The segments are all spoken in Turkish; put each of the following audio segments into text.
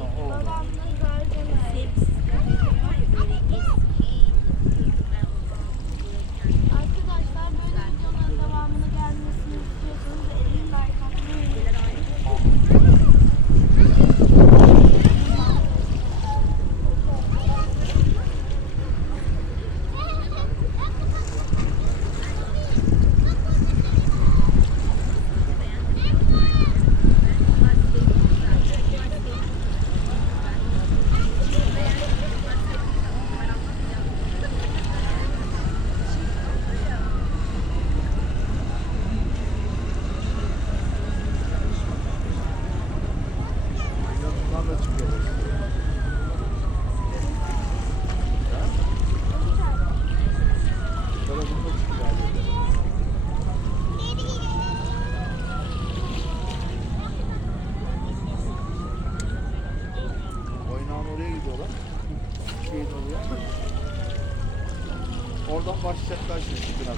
Babamla gargona. Sebze, böyle eski. anda çıkıyor. Şeyin oluyor. Oradan başlayacaklar şimdi biraz.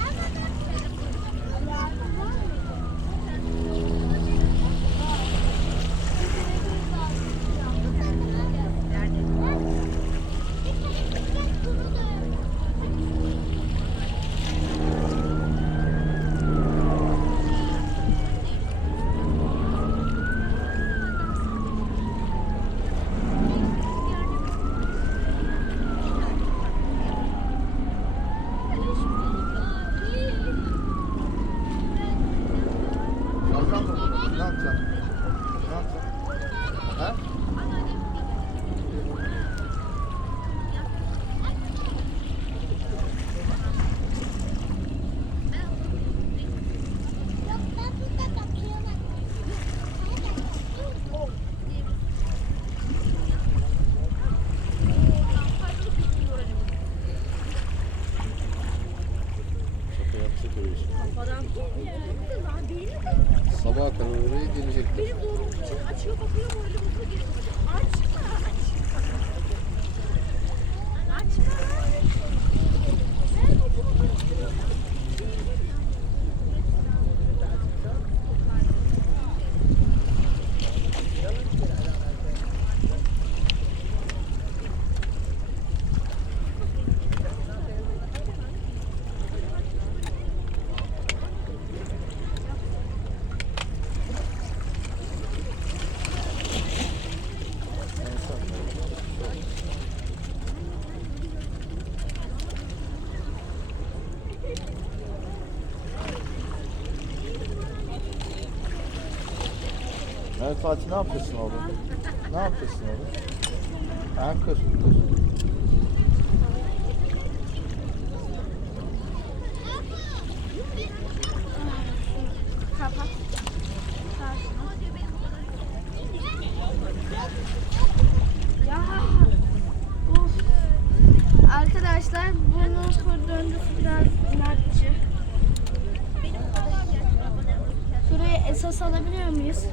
Sabaha kadar oraya gelecekler. Evet Fatih ne yapıyorsun orada? Ne yapıyorsun. Ya. Uf. Arkadaşlar bunun döndüsü biraz esas alabiliyor muyuz?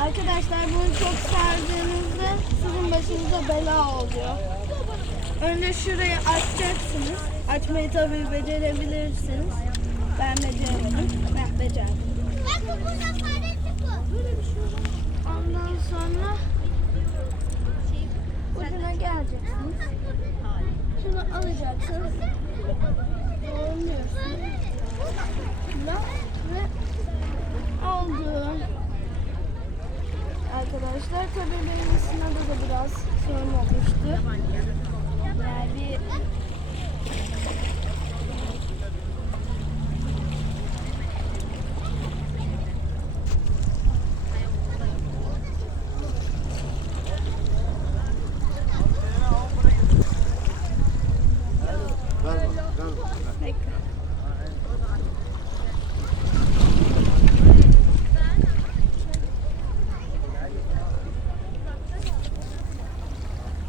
Arkadaşlar bunu çok sardığınızda sizin başınıza bela oluyor. Önce şurayı açacaksınız. Açmayı tabii becerebilirsiniz. Ben beceremedim. Ben becerdim. Ondan sonra ucuna geleceksiniz. Şunu alacaksınız. Doğruluyorsunuz. Arkadaşlar tabii benim da biraz sorun olmuştu. Yani bir